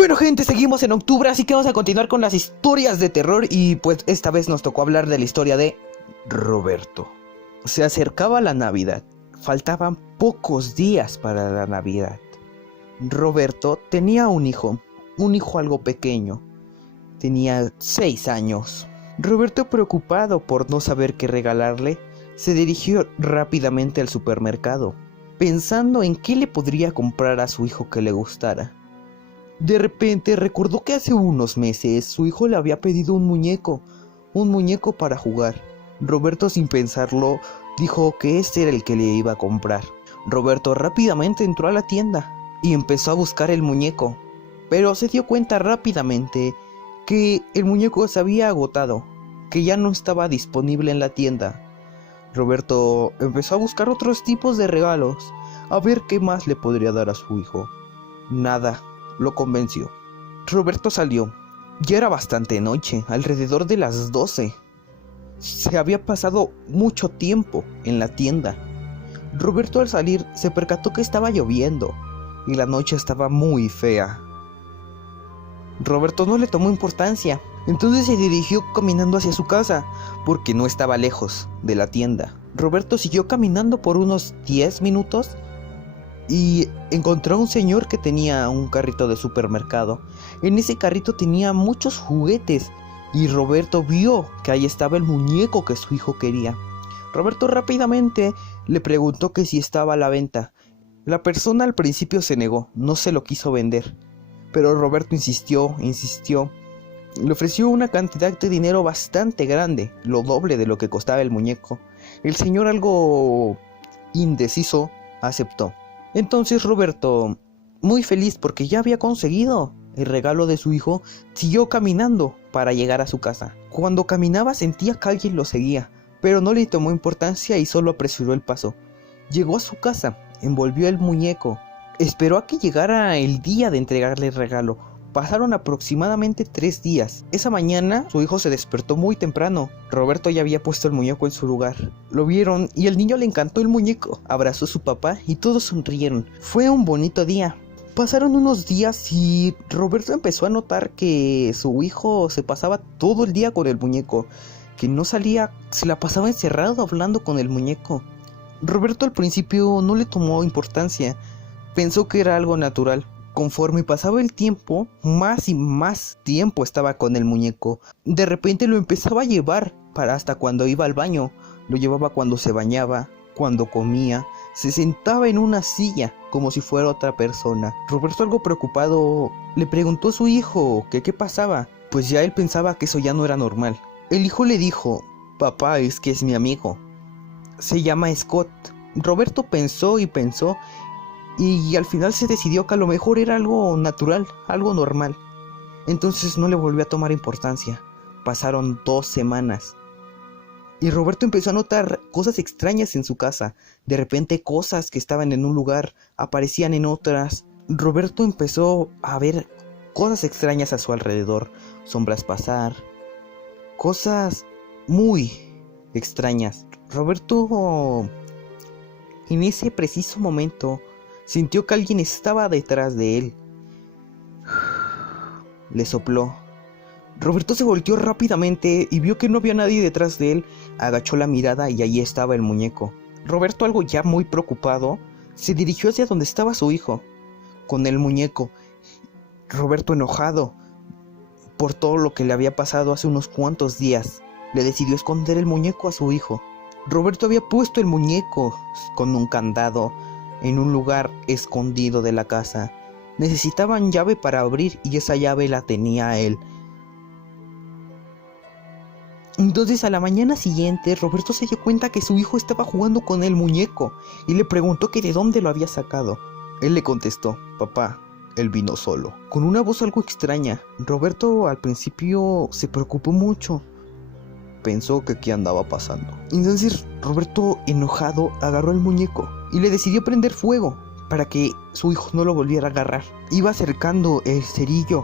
Bueno gente, seguimos en octubre, así que vamos a continuar con las historias de terror. Y pues esta vez nos tocó hablar de la historia de Roberto. Se acercaba la Navidad, faltaban pocos días para la Navidad. Roberto tenía un hijo algo pequeño, tenía 6 años. Roberto, preocupado por no saber qué regalarle, se dirigió rápidamente al supermercado, pensando en qué le podría comprar a su hijo que le gustara. De repente recordó que hace unos meses su hijo le había pedido un muñeco para jugar. Roberto, sin pensarlo, dijo que este era el que le iba a comprar. Roberto rápidamente entró a la tienda y empezó a buscar el muñeco, pero se dio cuenta rápidamente que el muñeco se había agotado, que ya no estaba disponible en la tienda. Roberto empezó a buscar otros tipos de regalos, a ver qué más le podría dar a su hijo. Nada lo convenció. Roberto salió. Ya era bastante noche, alrededor de las 12. Se había pasado mucho tiempo en la tienda. Roberto, al salir, se percató que estaba lloviendo y la noche estaba muy fea. Roberto no le tomó importancia, entonces se dirigió caminando hacia su casa, porque no estaba lejos de la tienda. Roberto siguió caminando por unos 10 minutos y encontró a un señor que tenía un carrito de supermercado. En ese carrito tenía muchos juguetes y Roberto vio que ahí estaba el muñeco que su hijo quería. Roberto rápidamente le preguntó que si estaba a la venta. La persona al principio se negó, no se lo quiso vender, pero Roberto insistió. Le ofreció una cantidad de dinero bastante grande, lo doble de lo que costaba el muñeco. El señor, algo indeciso, aceptó. Entonces Roberto, muy feliz porque ya había conseguido el regalo de su hijo, siguió caminando para llegar a su casa. Cuando caminaba sentía que alguien lo seguía, pero no le tomó importancia y solo apresuró el paso. Llegó a su casa, envolvió el muñeco, esperó a que llegara el día de entregarle el regalo. Pasaron aproximadamente 3 días. Esa mañana su hijo se despertó muy temprano. Roberto ya había puesto el muñeco en su lugar. Lo vieron y el niño le encantó el muñeco. Abrazó a su papá y todos sonrieron. Fue un bonito día. Pasaron unos días y Roberto empezó a notar que su hijo se pasaba todo el día con el muñeco, que no salía, se la pasaba encerrado hablando con el muñeco. Roberto al principio no le tomó importancia, pensó que era algo natural. Conforme pasaba el tiempo, más y más tiempo estaba con el muñeco. De repente lo empezaba a llevar para hasta cuando iba al baño. Lo llevaba cuando se bañaba, cuando comía. Se sentaba en una silla como si fuera otra persona. Roberto, algo preocupado, le preguntó a su hijo que qué pasaba, pues ya él pensaba que eso ya no era normal. El hijo le dijo: papá, es que es mi amigo, se llama Scott. Roberto pensó y al final se decidió que a lo mejor era algo natural, algo normal. Entonces no le volvió a tomar importancia. Pasaron 2 semanas y Roberto empezó a notar cosas extrañas en su casa. De repente cosas que estaban en un lugar aparecían en otras. Roberto empezó a ver cosas extrañas a su alrededor, sombras pasar, cosas muy extrañas. Roberto, en ese preciso momento, sintió que alguien estaba detrás de él. Le sopló. Roberto se volteó rápidamente y vio que no había nadie detrás de él. Agachó la mirada y allí estaba el muñeco. Roberto, algo ya muy preocupado, se dirigió hacia donde estaba su hijo, con el muñeco. Roberto, enojado por todo lo que le había pasado hace unos cuantos días, le decidió esconder el muñeco a su hijo. Roberto había puesto el muñeco con un candado en un lugar escondido de la casa. Necesitaban llave para abrir y esa llave la tenía él. Entonces a la mañana siguiente Roberto se dio cuenta que su hijo estaba jugando con el muñeco y le preguntó que de dónde lo había sacado. Él le contestó: papá, él vino solo. Con una voz algo extraña. Roberto al principio se preocupó mucho. Pensó que qué andaba pasando. Entonces Roberto, enojado, agarró el muñeco y le decidió prender fuego para que su hijo no lo volviera a agarrar. Iba acercando el cerillo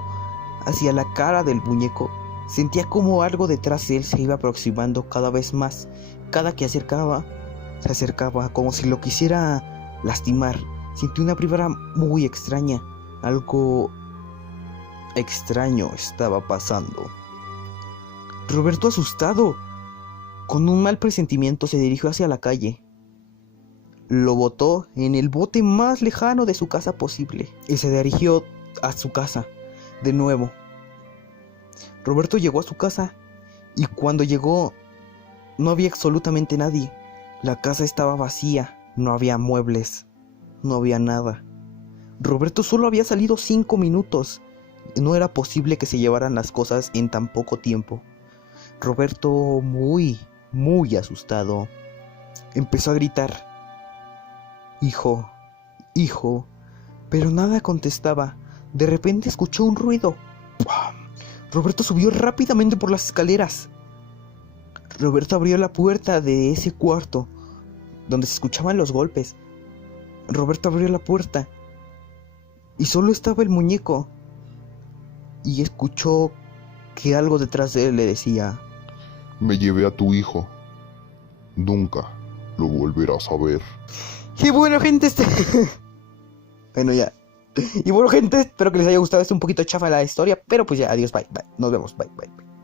hacia la cara del muñeco. Sentía como algo detrás de él se iba aproximando cada vez más. Cada que se acercaba como si lo quisiera lastimar. Sintió una vibra muy extraña, algo extraño estaba pasando. Roberto, asustado, con un mal presentimiento, se dirigió hacia la calle. Lo botó en el bote más lejano de su casa posible y se dirigió a su casa de nuevo. Roberto llegó a su casa y cuando llegó no había absolutamente nadie. La casa estaba vacía, no había muebles, no había nada. Roberto solo había salido 5 minutos. No era posible que se llevaran las cosas en tan poco tiempo. Roberto, muy asustado, empezó a gritar: hijo, hijo, pero nada contestaba. De repente escuchó un ruido. ¡Pum! Roberto subió rápidamente por las escaleras. Roberto abrió la puerta de ese cuarto donde se escuchaban los golpes. Roberto abrió la puerta y solo estaba el muñeco. Y escuchó que algo detrás de él le decía: me llevé a tu hijo. Nunca lo volverás a ver. Y bueno, gente, bueno, ya. Y bueno, gente, espero que les haya gustado. Es un poquito chafa la historia, pero pues ya, adiós, bye, bye. Nos vemos, bye, bye, bye.